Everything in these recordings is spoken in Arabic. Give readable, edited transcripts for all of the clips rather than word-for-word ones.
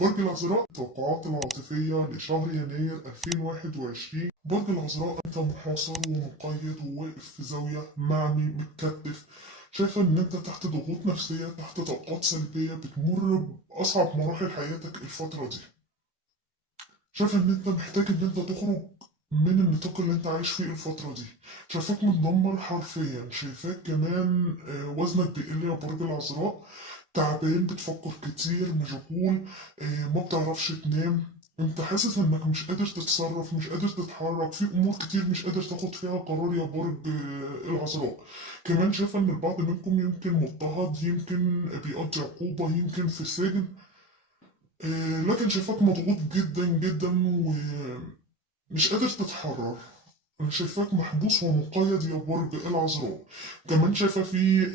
برج العذراء، التوقعات العاطفية لشهر يناير 2021. برج العذراء، انت محاصر ومقيد وواقف في زاوية، معمي متكتف. شايفة ان انت تحت ضغوط نفسية، تحت طاقات سلبية، بتمر بأصعب مراحل حياتك الفترة دي. شايفة ان انت محتاج ان انت تخرج من النطاق اللي انت عايش فيه الفترة دي. شايفاك متدمر حرفيا، شايفاك كمان وزنك بيقل يا برج العذراء. تعبان، بتفكر كتير، مشغول، ما بتعرفش تنام. انت حاسس انك مش قادر تتصرف، مش قادر تتحرك في امور كتير، مش قادر تاخد فيها قرار يا برج العذراء. كمان شايفة ان البعض منكم يمكن مضطهد، يمكن بيقضي عقوبة، يمكن في السجن. لكن شايفاك مضغوط جدا جدا ومش قادر تتحرر. أنا شايفاك محبوس ومقيد يا برج العذراء. كمان شايفة في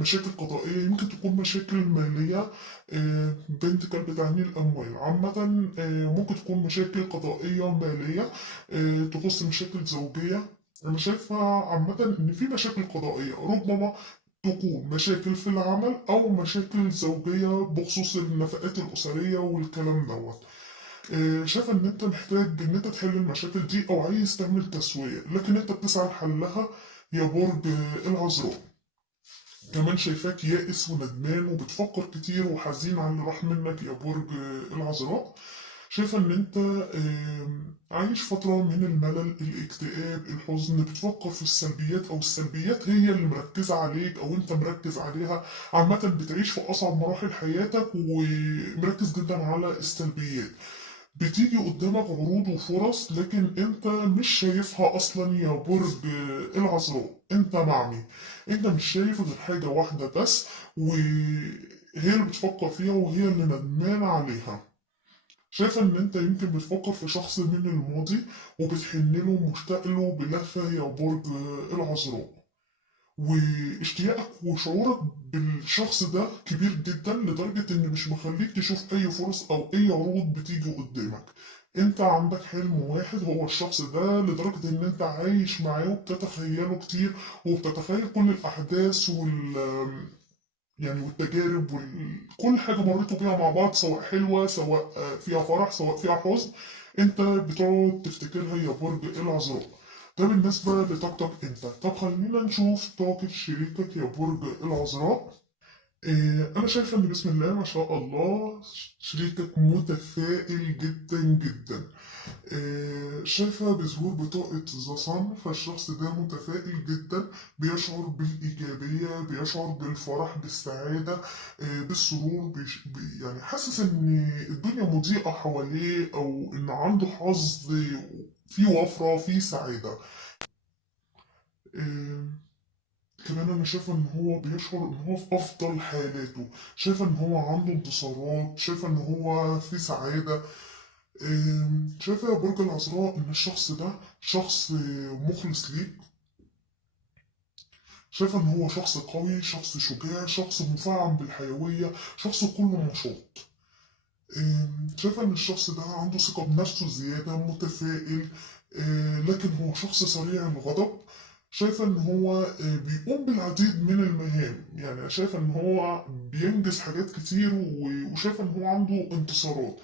مشاكل قضائية، يمكن تكون مشاكل مالية. بنت كلب تعني الأموال عامة. ممكن تكون مشاكل قضائية مالية، تخص مشاكل زوجية. أنا شايفة عامة إن في مشاكل قضائية، ربما تكون مشاكل في العمل أو مشاكل زوجية بخصوص النفقات الأسرية والكلام دوت. شايف ان انت محتاج ان انت تحل المشاكل دي او عايز تعمل تسوية، لكن انت بتسعى لحلها يا برج العذراء. كمان شايفاك يائس وندمان وبتفكر كتير وحزين على اللي راح منك يا برج العذراء. شايفة ان انت عايش فترة من الملل، الاكتئاب، الحزن، بتفكر في السلبيات او السلبيات هي اللي مركزة عليك او انت مركز عليها. عامة بتعيش في اصعب مراحل حياتك ومركز جدا على السلبيات. بتيجي قدامك عروض وفرص لكن انت مش شايفها اصلا يا برج العذراء. انت معمي، انت مش شايف غير حاجة واحدة بس، وهي اللي بتفكر فيها وهي اللي ندمان عليها. شايفة ان انت يمكن بتفكر في شخص من الماضي وبتحن له ومشتاق له بلهفة يا برج العذراء. واشتياقك وشعورك بالشخص ده كبير جدا لدرجة ان مش مخليك تشوف اي فرص او اي عروض بتيجي قدامك. انت عندك حلم واحد هو الشخص ده، لدرجة ان انت عايش معاه وبتتخيله كتير، وبتتخيل كل الاحداث يعني والتجارب وكل حاجة مريتوا بيها مع بعض، سواء حلوة، سواء فيها فرح، سواء فيها حزن. انت بتقعد تفتكرها يا برج العذراء. ده بالنسبة لطاقتك انت. طب خلينا نشوف طاقة شريكك يا برج العذراء. أنا شايفة إن بسم الله ما شاء الله شريكك متفائل جدا جدا. شايفة بظهور بطاقة ذا صن، فالشخص ده متفائل جدا، بيشعر بالإيجابية، بيشعر بالفرح، بالسعادة، بالسرور، يعني حاسس إن الدنيا مضيئة حواليه أو إن عنده حظ، في وفرة، في سعادة. آه، كمان انا شايفه ان هو بيشعر ان هو في افضل حالاته، شايفه ان هو عنده انتصارات، شايفه ان هو في سعاده. شايفه يا برج العذراء ان الشخص ده شخص مخلص ليك. شايفه ان هو شخص قوي، شخص شجاع، شخص مفعم بالحيويه، شخص كله نشاط. شايفه ان الشخص ده عنده ثقه بنفسه زياده، متفائل. لكن هو شخص سريع الغضب. شايفة إن هو بيقوم بالعديد من المهام، يعني شايفة إن هو بينجز حاجات كتير وشايفة إن هو عنده انتصارات.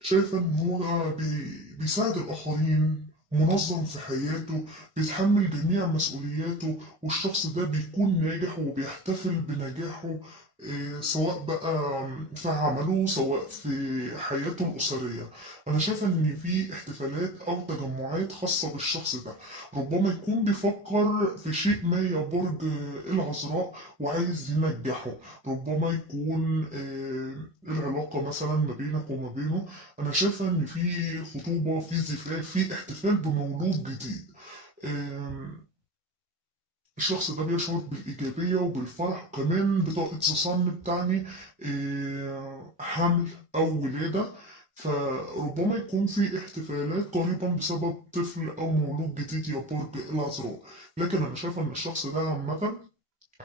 شايفة إن هو بيساعد الآخرين، منظم في حياته، بيتحمل جميع مسؤولياته، والشخص ده بيكون ناجح وبيحتفل بنجاحه. سواء بقى في عمله، سواء في حياته الأسرية. أنا شايفة إن في احتفالات أو تجمعات خاصة بالشخص ده. ربما يكون بيفكر في شيء ما يا برج العذراء وعايز ينجحه. ربما يكون العلاقة مثلا ما بينك وما بينه. أنا شايفة إن في خطوبة، في زفاف، في احتفال بمولود جديد. آم، الشخص ده بيشعر بالإيجابية وبالفرح. كمان بطاقة الصن بتاعني حمل أو ولادة. فربما يكون في احتفالات قريبا بسبب طفل أو مولود جديد يا برج العذراء. لكن أنا شايفة إن الشخص ده عامة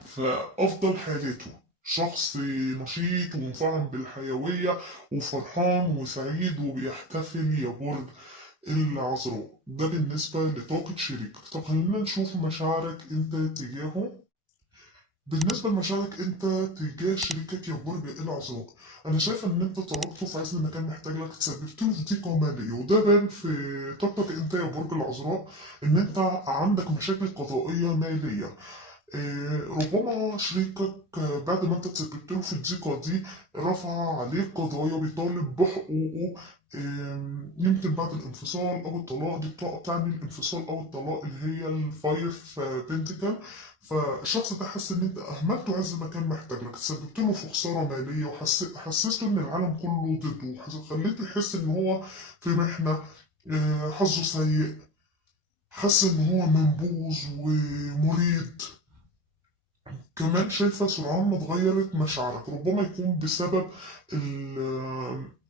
في أفضل حالاته، شخص نشيط ومفعم بالحيوية وفرحان وسعيد وبيحتفل يا برج العذراء. ده بالنسبة لطاقة شريكك. طب خلينا نشوف مشاعرك انت تجاهه. بالنسبة لمشاعرك انت تجاه شريكك يا برج العذراء، انا شايف ان انت طلبته في عز ما كان محتاج لك، تسببت له في ضيقة مالية، وده بان في طاقتك انت يا برج العذراء ان انت عندك مشاكل قضائية مالية. ربما شريكك بعد ما انت تسببت له في الضيقة دي رفع عليك قضايا بيطالب بحقوقه. يمكن بعد الانفصال او الطلاق، دي بتقع تعني الانفصال او الطلاق اللي هي الفايف بنتيكل. فالشخص ده حس ان انت اهملته عز ما كان محتاج لك، سببت له في خساره ماليه، وحسسته ان العالم كله ضده، خليته يحس ان هو في محنه، حظه سيء، حس ان هو منبوذ ومريض. كمان شايفة سرعان ما اتغيرت مشاعرك، ربما يكون بسبب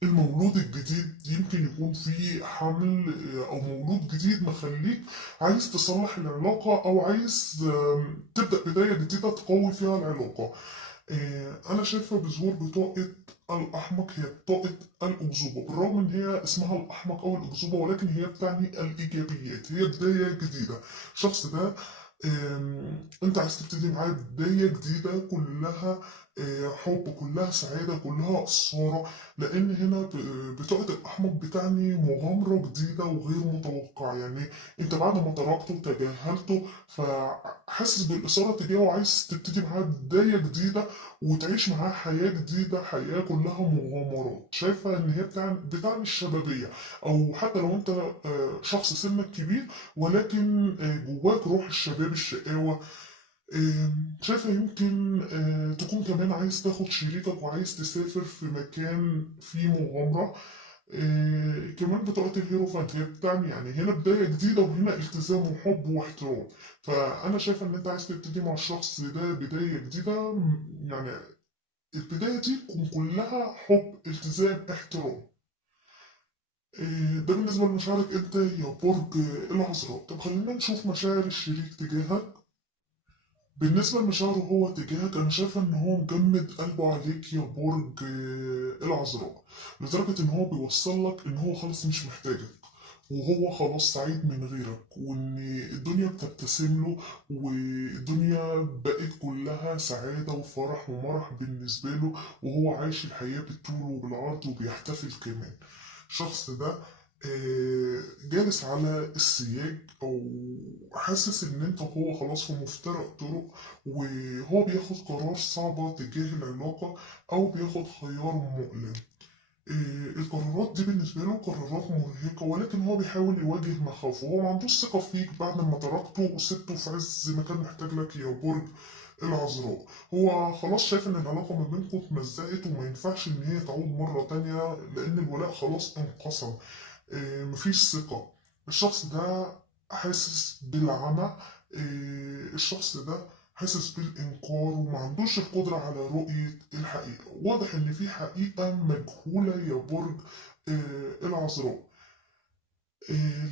المولود الجديد، يمكن يكون في حمل أو مولود جديد مخليك عايز تصلح العلاقة، أو عايز تبدأ بداية جديدة تقوي فيها العلاقة. أنا شايفة بظهور بطاقة الأحمق، هي بطاقة الأكذوبة، بالرغم إن هي اسمها الأحمق أو الأكذوبة، ولكن هي بتعني الإيجابيات، هي بداية جديدة. الشخص ده انت عايز تبتدي معاه بداية جديدة كلها حب، كلها سعادة، كلها إثارة، لأن هنا بطاقة الأحمق بتعني مغامرة جديدة وغير متوقعة. يعني أنت بعد ما تركته وتجاهلته فحاسس بالإثارة تجاهه، وعايز تبتدي معاه بداية جديدة وتعيش معاه حياة جديدة، حياة كلها مغامرات. شايفة إن هي بتعني الشبابية، أو حتى لو أنت شخص سنك كبير ولكن جواك روح الشباب، الشقاوة. شايفة يمكن تكون كمان عايز تاخد شريكك وعايز تسافر في مكان فيه مغامرة. كمان بطاقة الهيروفانت هي بتعني يعني هنا بداية جديدة، وهنا التزام وحب واحترام. فأنا شايفة إن أنت عايز تبتدي مع الشخص ده بداية جديدة، يعني البداية دي تكون كلها حب، التزام، احترام. ده بالنسبة لمشاعرك أنت يا برج العذراء. طب خلينا نشوف مشاعر الشريك تجاهك. بالنسبة لمشاعره هو تجاهك، أنا شايفة إن هو مجمد قلبه عليك يا برج العذراء، لدرجة إن هو بيوصل لك إن هو خلاص مش محتاجك، وهو خلاص سعيد من غيرك، وإن الدنيا بتبتسم له، والدنيا بقت كلها سعادة وفرح ومرح بالنسبة له، وهو عايش الحياة بالطول وبالعرض وبيحتفل كمان. الشخص ده جالس على السياج، او حاسس ان انت وهو خلاص في مفترق طرق، وهو بياخد قرار صعبة تجاه العلاقة، او بياخد خيار مؤلم. القرارات دي بالنسبة له قرارات مرهقة، ولكن هو بيحاول يواجه مخاوفه. هو ما عندوش ثقة فيك بعد ما تركته وسبته في عز ما كان محتاج لك يا برج العذراء. هو خلاص شايف ان العلاقة ما بينكم اتمزقت، وما ينفعش ان هي تعود مرة تانية، لان الولاء خلاص انقسم. مفيش ثقة. الشخص ده حاسس بالعمى. الشخص ده حاسس بالإنكار، وما عندوش القدرة على رؤية الحقيقة. واضح إن في حقيقة مجهولة يا برج العذراء.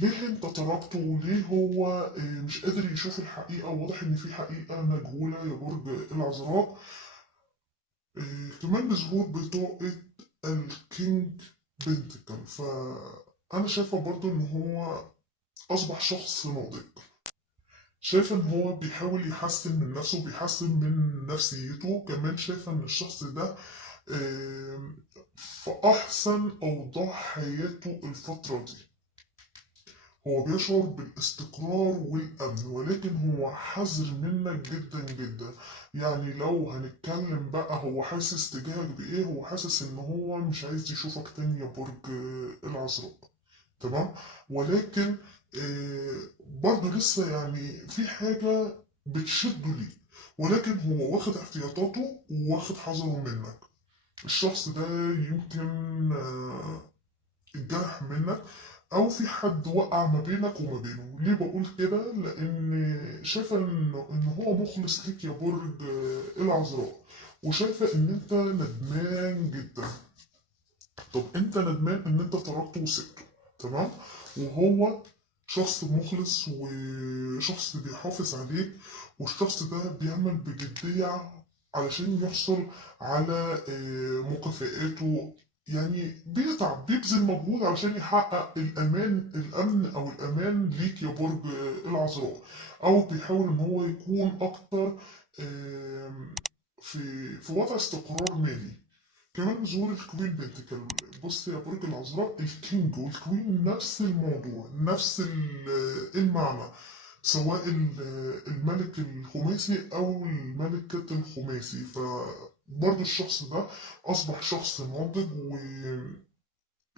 ليه انت تركته؟ وليه هو مش قادر يشوف الحقيقة؟ واضح إن في حقيقة مجهولة يا برج العذراء. كمان بظهور بطاقة الكينج بنتكل، فأنا شايفة برضو إن هو أصبح شخص ناضج. شايف إن هو بيحاول يحسن من نفسه، بيحسن من نفسيته. كمان شايفة إن الشخص ده آم، في أحسن أوضاع حياته الفترة دي. هو بيشعر بالاستقرار والأمن، ولكن هو حذر منك جدا جدا. يعني لو هنتكلم بقى هو حاسس تجاهك بإيه، هو حاسس إن هو مش عايز يشوفك تاني يا برج العذراء. تمام. ولكن برضه لسه يعني في حاجة بتشده ليه، ولكن هو واخد احتياطاته وواخد حذره منك. الشخص ده يمكن اتجرح منك، او في حد وقع ما بينك وما بينه. ليه بقول كده؟ لان شايفه ان هو مخلص ليك يا برج العذراء، وشايفه ان انت ندمان جدا. طب انت ندمان ان انت تركته وسبته، تمام، وهو شخص مخلص وشخص بيحافظ عليك، والشخص ده بيعمل بجدية علشان يحصل على مكافآته يعني بيتعب، بيبذل مجهود علشان يحقق الامن او الامان ليك يا برج العذراء، او بيحاول ان هو يكون اكتر آم، في وضع استقرار مالي. كمان ظهور الكوين بنتكل. بص يا برج العذراء، الكينج والكوين نفس الموضوع، نفس المعنى، سواء الملك الخماسي او الملكة الخماسي. فبرضه الشخص ده اصبح شخص ناضج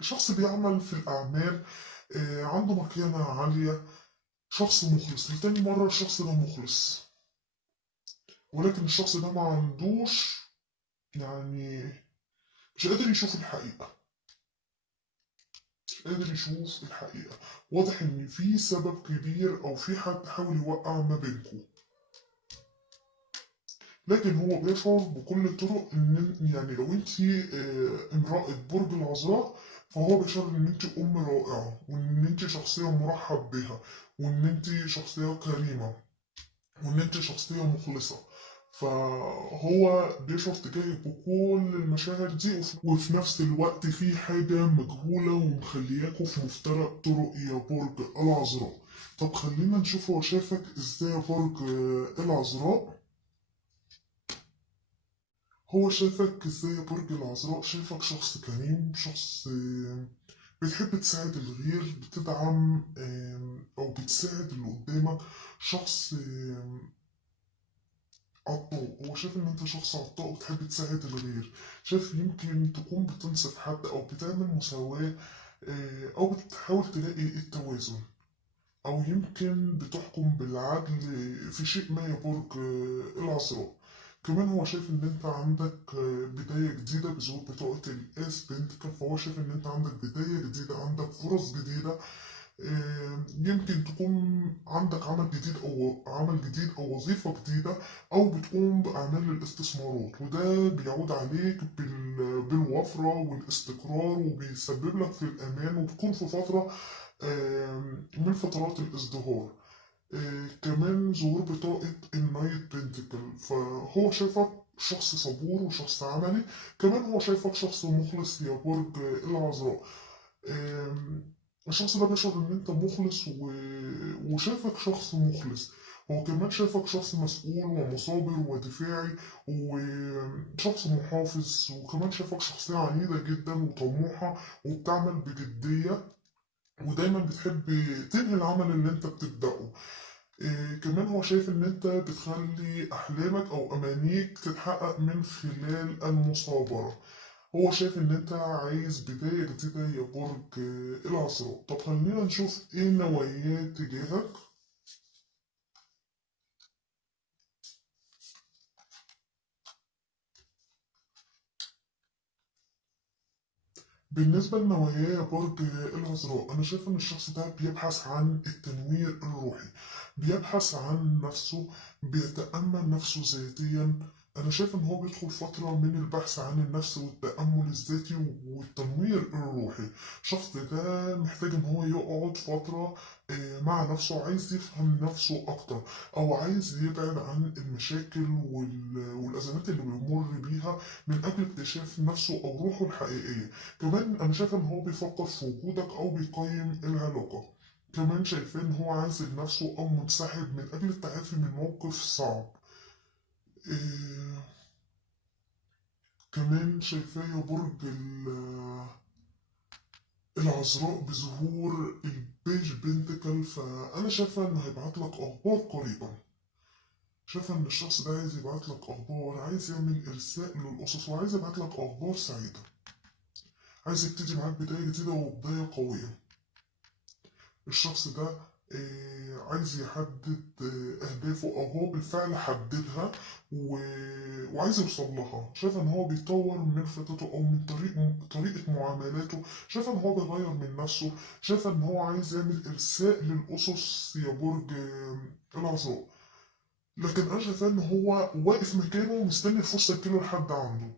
وشخص بيعمل في الاعمال، عنده مكانة عالية، شخص مخلص. لتاني مرة الشخص ده مخلص، ولكن الشخص ده ما عندوش، يعني مش قادر يشوف الحقيقة، مش قادر يشوف الحقيقة. واضح إن في سبب كبير أو في حد حاول يوقع ما بينكم، لكن هو بيشعر بكل الطرق إن، يعني لو أنت امرأة برج العذراء، فهو بيشعر إن أنت أم رائعة، وإن أنت شخصية مرحب بها، وإن أنت شخصية كريمة، وإن أنت شخصية مخلصة. فهو بيشعر تجاهك بكل المشاعر دي، وفي نفس الوقت في حاجة مجهولة ومخلياكوا في مفترق طرق يا برج العذراء. طب خلينا نشوف هو شافك ازاي يا برج العذراء. هو شافك ازاي يا برج العذراء؟ شايفك شخص كريم، شخص بتحب تساعد الغير، بتدعم او بتساعد اللي قدامك، شخص عطاء. هو شايف ان انت شخص عطاء وبتحب تساعد الغير. شايف يمكن تكون بتنصف حد او بتعمل مساواة، او بتحاول تلاقي التوازن، او يمكن بتحكم بالعدل في شيء ما يا برج العذراء. كمان هو شايف ان انت عندك بداية جديدة بظهور بطاقة الاس بنتكل. فهو شايف ان انت عندك بداية جديدة، عندك فرص جديدة، يمكن تكون عندك عمل جديد أو عمل جديد أو وظيفة جديدة، أو بتقوم بأعمال الاستثمارات، وده بيعود عليك بالوفرة والاستقرار، وبيسبب لك في الأمان، وبتكون في فترة من فترات الازدهار. كمان ظهور بطاقة النايت بنتكل، فهو شايفك شخص صبور وشخص عملي. كمان هو شايفك شخص مخلص يا برج العذراء. الشخص ده بيشعر ان انت مخلص وشايفك شخص مخلص. هو كمان شايفك شخص مسؤول ومثابر ودفاعي وشخص محافظ، وكمان شايفك شخصية عنيدة جدا وطموحة وبتعمل بجدية، ودايما بتحب تنهي العمل اللي انت بتبدأه. كمان هو شايف ان انت بتخلي احلامك او امانيك تتحقق من خلال المثابرة. هو شايف ان انت عايز بداية جديدة يا برج العذراء. طب خلينا نشوف ايه نواياه تجاهك. بالنسبة لنواياه يا برج العذراء، أنا شايف إن الشخص ده بيبحث عن التنوير الروحي، بيبحث عن نفسه، بيتأمل نفسه ذاتيا. أنا شايف إن هو بيدخل فترة من البحث عن النفس والتأمل الذاتي والتنوير الروحي. الشخص ده محتاج إن هو يقعد فترة مع نفسه، عايز يفهم نفسه أكتر، أو عايز يبعد عن المشاكل والأزمات اللي بيمر بيها من أجل اكتشاف نفسه أو روحه الحقيقية. كمان انا شايف ان هو بيفكر في وجودك او بيقيم العلاقة. كمان شايفاه ان هو عازل نفسه او منسحب من اجل التعافي من موقف صعب. إيه كمان شايفاه يا برج العذراء بظهور البيج بنتكل. فانا شايفه انه هيبعت لك اخبار قريبا، شايفه ان الشخص ده عايز يبعت لك اخبار، عايز يعمل ارساء للاسس، وعايز يبعت لك اخبار سعيده، عايز يبتدي معاك بدايه جديده وبدايه قويه. الشخص ده عايز يحدد أهدافه، أو هو بالفعل حددها وعايز يوصل لها. شايف إن هو بيطور من خططه أو من طريقة معاملاته. شايف إن هو بيغير من نفسه. شايف إن هو عايز يعمل إرساء للأسس يا برج العذراء. لكن أنا شايف إن هو واقف مكانه مستني الفرصة تجيله لحد عنده.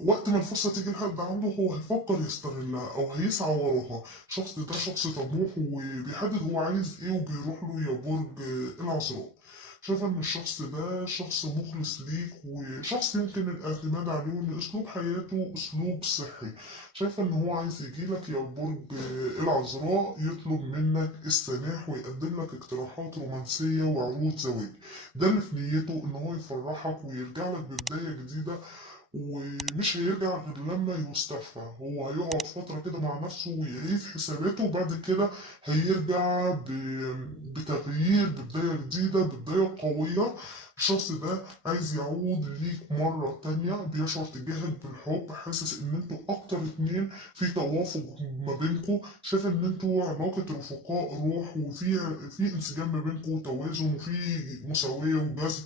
وقت ما الفرصة تيجي لحد عنده هو هيفكر يستغلها أو هيسعى وراها. الشخص ده شخص طموح وبيحدد هو عايز إيه وبيروح له يا برج العذراء. شايفة إن الشخص ده شخص مخلص ليك وشخص يمكن الاعتماد عليه، وإن أسلوب حياته أسلوب صحي. شايفة إن هو عايز يجيلك يا برج العذراء يطلب منك السماح ويقدم لك اقتراحات رومانسية وعروض زواج. ده اللي في نيته، إن هو يفرحك ويرجع لك ببداية جديدة، ومش هيرجع غير لما يستشفى. هو هيقعد فترة كده مع نفسه ويعيد حساباته، وبعد كده هيرجع بتغيير، ببداية جديدة، ببداية قوية. الشخص ده عايز يعود ليك مرة تانية، بيشعر تجاهك بالحب، حاسس ان انتوا اكتر اتنين في توافق ما بينكوا. شايف ان انتوا علاقة رفقاء روح، وفي انسجام ما بينكوا وتوازن، وفي مساواة وجذب.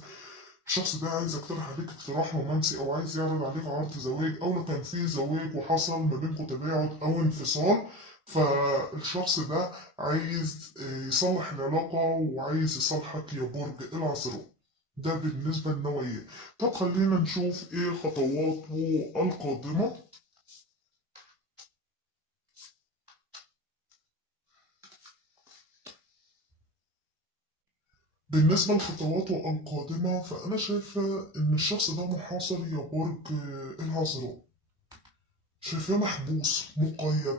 الشخص ده عايز يقترح عليك اقتراح رومانسي، او عايز يعرض عليك عرض زواج، او لو كان في زواج وحصل ما بينكم تباعد او انفصال، فالشخص ده عايز يصلح العلاقة وعايز يصالحك يا برج العذراء. ده بالنسبة للنوعية. طب خلينا نشوف ايه خطواته القادمة. بالنسبة لخطواته القادمة، فأنا شايفة إن الشخص ده محاصر يا برج العذراء. شايفاه محبوس مقيد.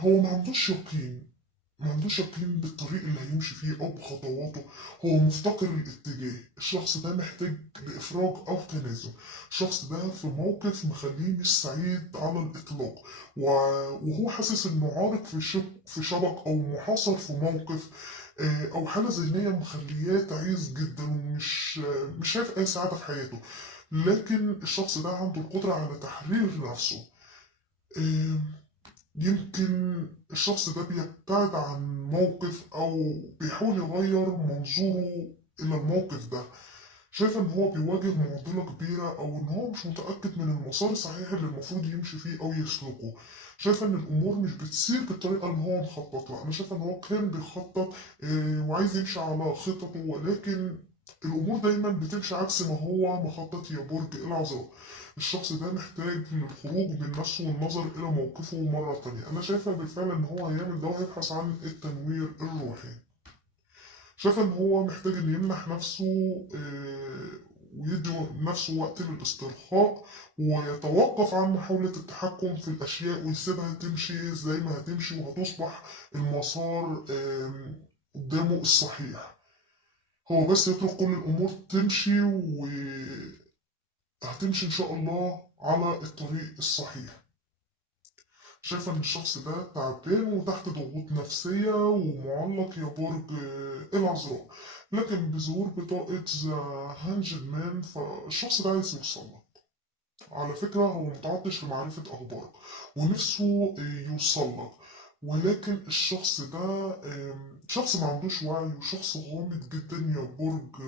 هو ما عندوش يقين، ما عندوش يقين بالطريق اللي هيمشي فيه او بخطواته. هو مفتقر الاتجاه. الشخص ده محتاج لافراج او تنازل. الشخص ده في موقف مخليه مش سعيد على الاطلاق، وهو حاسس انه عارق في شبك، او محاصر في موقف، او حاله ذهنيه مخلياه تعيس جدا، ومش مش شايف اي سعاده في حياته. لكن الشخص ده عنده القدره على تحرير نفسه. آه، يمكن الشخص ده بيبتعد عن موقف، أو بيحاول يغير منظوره إلى الموقف ده. شايف إن هو بيواجه معضلة كبيرة، أو إن هو مش متأكد من المسار الصحيح اللي المفروض يمشي فيه أو يسلكه. شايف إن الأمور مش بتسير بالطريقة اللي هو مخطط لها. أنا شايف إن هو كان بيخطط وعايز يمشي على خططه، ولكن الأمور دايما بتمشي عكس ما هو مخطط يا برج العذراء. الشخص ده محتاج للخروج من نفسه والنظر إلى موقفه مرة تانية. أنا شايفة بالفعل إن هو هيعمل ده وهيبحث عن التنوير الروحي. شايفة إن هو محتاج إن يمنح نفسه ويدي نفسه وقت للاسترخاء، ويتوقف عن محاولة التحكم في الأشياء، ويسيبها تمشي زي ما هتمشي، وهتصبح المسار قدامه الصحيح. هو بس يترك كل الأمور تمشي، وهتمشي إن شاء الله على الطريق الصحيح. شايفة إن الشخص ده تعبان وتحت ضغوط نفسية ومعلق يا برج العذراء. لكن بظهور بطاقة ذا هانجد مان، فالشخص ده عايز يوصلك. على فكرة هو متعطش لمعرفة أخبارك ونفسه يوصلك. ولكن الشخص ده شخص ما عندوش وعي، وشخص غامض جدا يا برج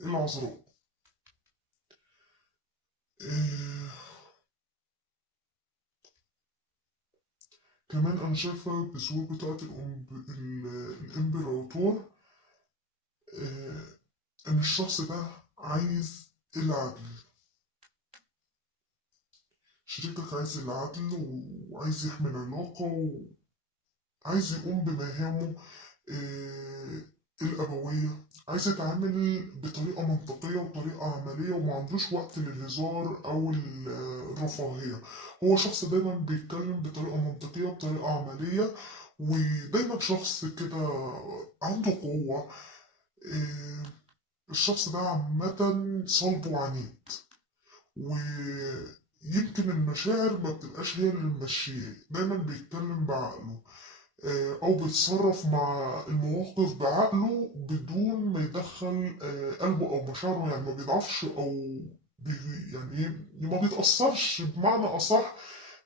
العذراء. آه، كمان أنا شايفة بظهور بطاقة الإمبراطور آه، إن الشخص ده عايز العدل. شريكك عايز العدل، وعايز يحمي العلاقة، وعايز يقوم بمهامه آه، الأبوية. عايز يتعامل بطريقة منطقية وطريقة عملية، وما عندوش وقت للهزار أو الرفاهية. هو شخص دايما بيتكلم بطريقة منطقية وبطريقة عملية، ودايما شخص كده عنده قوة. آه، الشخص ده عامة صلب وعنيد، ويمكن المشاعر ما بتبقاش هي اللي ممشيه. دايما بيتكلم بعقله، او بيتصرف مع المواقف بعقله بدون ما يدخل قلبه او مشاعره. يعني ما بيضعفش، او بي يعني ايه، ما بيتأثرش بمعنى اصح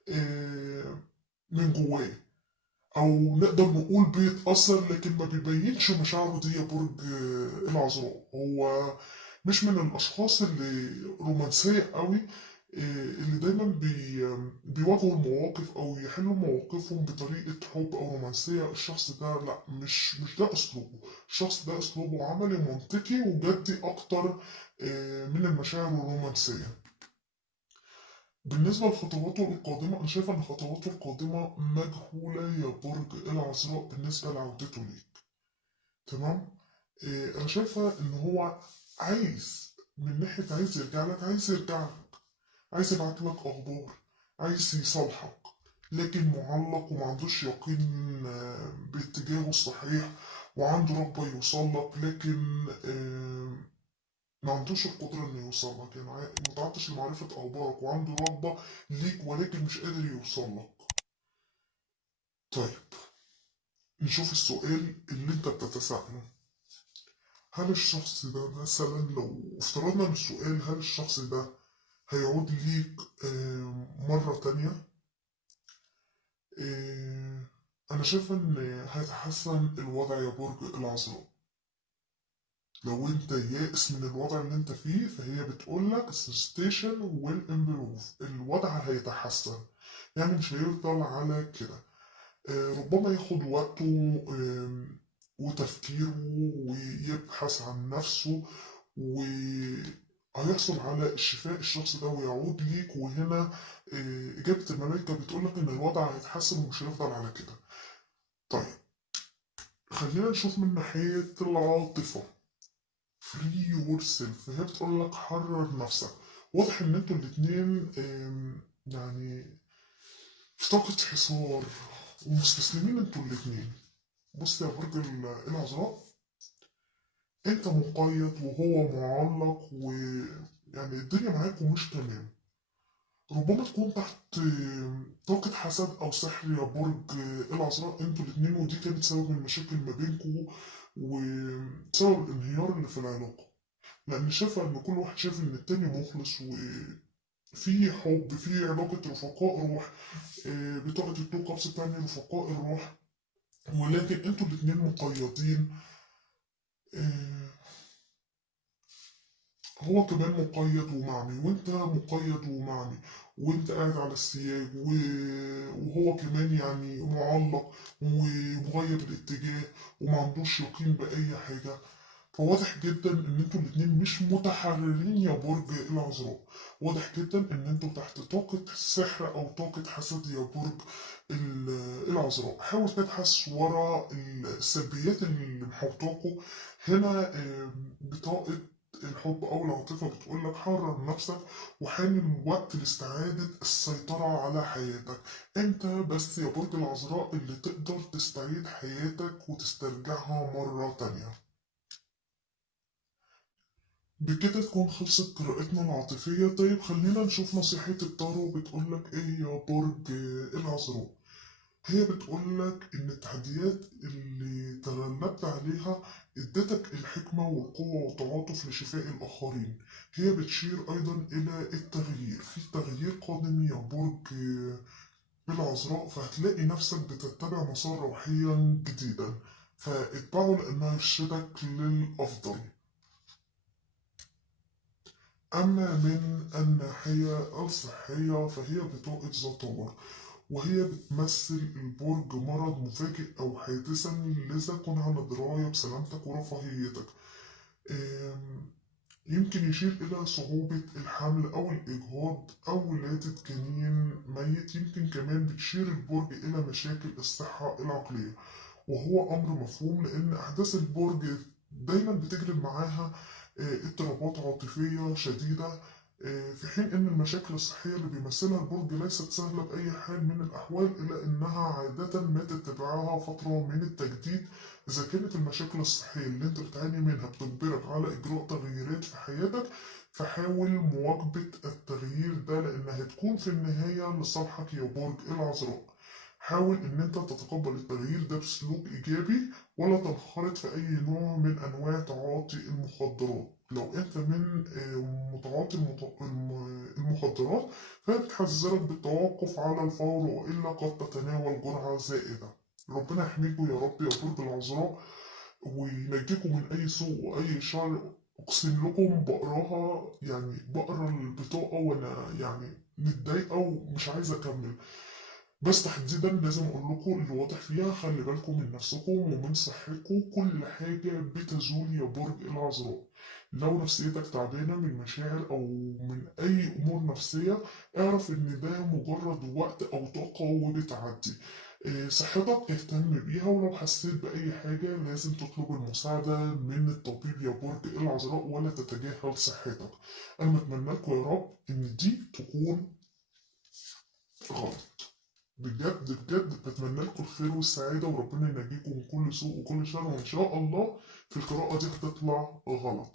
آه، من جواه. او نقدر نقول بيتأثر، لكن ما بيبينش مشاعره دي يا برج العذراء. هو مش من الاشخاص اللي رومانسية قوي، اللي دايما بيواجهوا المواقف او يحلوا مواقفهم بطريقة حب او رومانسية. الشخص ده لا، مش ده اسلوبه. الشخص ده اسلوبه عملي منطقي وجدي اكتر من المشاعر الرومانسية. بالنسبة لخطواته القادمة، أنا شايف إن خطواته القادمة مجهولة يا برج العذراء بالنسبة لعودته ليك. تمام؟ انا شايفه ان هو عايز، من ناحيه عايز يرجع لك، عايز يرجع لك، عايز يبعت لك اخبار، عايز يصالحك، لكن معلق وما عندوش يقين باتجاهه الصحيح، وعنده رغبه يوصل لك، لكن ما عندوش القدره انه يوصل لك، يعني متعطش لمعرفه اخبارك وعنده رغبه ليك ولكن مش قادر يوصل لك. طيب، نشوف السؤال اللي انت بتتساءله. هل الشخص ده مثلا، لو افترضنا من السؤال هل الشخص ده هيعود ليك مرة تانية؟ أنا شايف إن هيتحسن الوضع يا برج العذراء. لو أنت يائس من الوضع اللي أنت فيه، فهي بتقولك ستيشن ويل امبروف، الوضع هيتحسن، يعني مش هيفضل على كده. ربما ياخد وقته وتفكيره ويبحث عن نفسه، وهيحصل على الشفاء الشخص ده ويعود ليك. وهنا إجابة الملائكة بتقولك إن الوضع هيتحسن ومش هيفضل على كده. طيب، خلينا نشوف من ناحية العاطفة. free yourself، هي بتقولك حرر نفسك. واضح إن انتوا الاتنين يعني في طاقة حصار ومستسلمين انتوا الاتنين. بص يا برج العذراء، انت مقيد وهو معلق، ويعني الدنيا معاكم مش تمام. ربما تكون تحت طاقة حسد أو سحر يا برج العذراء انتوا الاتنين، ودي كانت سبب المشاكل ما بينكم وسبب الانهيار اللي في العلاقة. لأن شايفة إن كل واحد شايف إن التاني مخلص وفي حب، في علاقة رفقاء روح، بطاقة التو كابس التانية رفقاء الروح، ولكن انتوا الاتنين مقيدين. آه، هو كمان مقيد ومعمي، وانت مقيد ومعمي، وانت قاعد على السياج وهو كمان يعني معلق ومغير الاتجاه وما عندوش يقين بأي حاجة. فواضح جدا ان انتوا الاتنين مش متحررين يا برج العذراء. واضح جدا ان انتوا تحت طاقة سحر او طاقة حسد يا برج العذراء. حاول تبحث ورا السلبيات اللي محوطاكوا. هنا بطاقة الحب او العاطفة بتقولك حرر نفسك وحان الوقت لاستعادة السيطرة على حياتك. انت بس يا برج العذراء اللي تقدر تستعيد حياتك وتسترجعها مرة تانية. بكده تكون خلصت قراءتنا العاطفية. طيب خلينا نشوف نصيحة التارو بتقولك ايه يا برج العذراء. هي بتقولك ان التحديات اللي تغلبت عليها ادتك الحكمة والقوة والتعاطف لشفاء الآخرين. هي بتشير أيضا إلى التغيير، في تغيير قادم يا برج العذراء، فهتلاقي نفسك بتتبع مسار روحيا جديدا، فاتبعه لأنه يرشدك للأفضل. أما من الناحية الصحية فهي بطاقة زطور، وهي بتمثل البرج مرض مفاجئ أو حادثا، لذا كن على دراية بسلامتك ورفاهيتك. يمكن يشير إلى صعوبة الحمل أو الإجهاض أو ولادة جنين ميت. يمكن كمان بتشير البرج إلى مشاكل الصحة العقلية، وهو أمر مفهوم لأن أحداث البرج دايما بتجلب معاها اضطرابات عاطفية شديدة، في حين أن المشاكل الصحية اللي بيمثلها البرج ليست سهلة بأي حال من الأحوال، إلا أنها عادة ما تتبعها فترة من التجديد. إذا كانت المشاكل الصحية اللي أنت بتعاني منها بتجبرك على إجراء تغييرات في حياتك، فحاول مواكبة التغيير ده لأنها هتكون في النهاية لصالحك يا برج العذراء. حاول إن أنت تتقبل التغيير ده بسلوك إيجابي، ولا تنخرط في أي نوع من أنواع تعاطي المخدرات. لو أنت من متعاطي المخدرات، فهي بتحذرك بالتوقف على الفور، وإلا قد تتناول جرعة زائدة. ربنا يحميكم يا رب يا برج العذراء، وينجيكم من أي سوء وأي شر. أقسم لكم بقراها، يعني بقرا البطاقة وأنا يعني متضايقة ومش عايز أكمل، بس تحديدا لازم اقول لكم اللي واضح فيها خلي بالكم من نفسكم ومن صحتكم. كل حاجة بتزول يا برج العذراء. لو نفسيتك تعبانة من مشاعر او من اي امور نفسية، اعرف ان ده مجرد وقت او طاقة وبتعدي. صحتك اهتم بيها، ولو حسيت بأي حاجة لازم تطلب المساعدة من الطبيب يا برج العذراء، ولا تتجاهل صحتك. أنا بتمنى لكم يا رب إن دي تكون غلط. بجد بجد بتمنى لكم الخير والسعادة، وربنا ينجيكم من كل سوء وكل شر، وإن شاء الله في القراءة دي هتطلع غلط.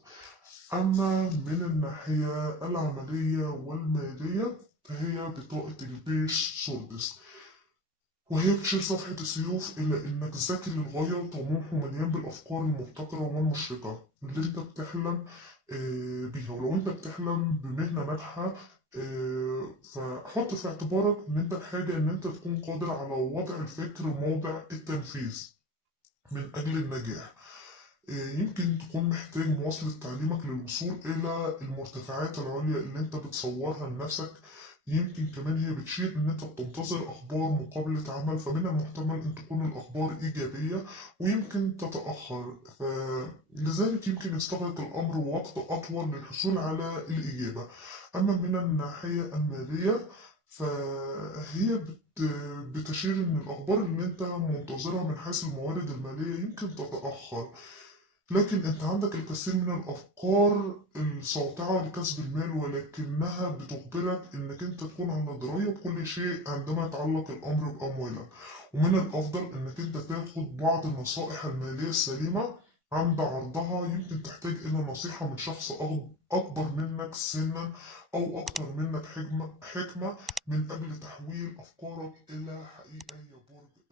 أما من الناحية العملية والمالية فهي بطاقة البيش سولدس، وهي بتشيل صفحة السيوف إلى إنك ذكي للغاية وطموح ومليان بالأفكار المبتكرة والمشرقة اللي أنت بتحلم بيها. ولو أنت بتحلم بمهنة ناجحة فحط في اعتبارك إن أنت الحاجة إن أنت تكون قادر على وضع الفكر موضع التنفيذ من أجل النجاح. يمكن تكون محتاج مواصلة تعليمك للوصول إلى المرتفعات العليا اللي أنت بتصورها لنفسك. يمكن كمان هي بتشير إن أنت بتنتظر أخبار مقابلة عمل، فمن المحتمل أن تكون الأخبار إيجابية ويمكن تتأخر، فلذلك يمكن يستغرق الأمر وقت أطول للحصول على الإجابة. أما من الناحية المالية فهي بتشير إن الأخبار اللي أنت منتظرها من حيث الموارد المالية يمكن تتأخر، لكن أنت عندك الكثير من الأفكار الساطعة لكسب المال، ولكنها بتجبرك إنك أنت تكون على دراية بكل شيء عندما يتعلق الأمر بأموالك. ومن الأفضل إنك أنت تاخد بعض النصائح المالية السليمة عند عرضها. يمكن تحتاج إلى نصيحة من شخص أكبر منك سنا أو أكتر منك حكمة من أجل تحويل أفكارك إلى حقيقة يا برج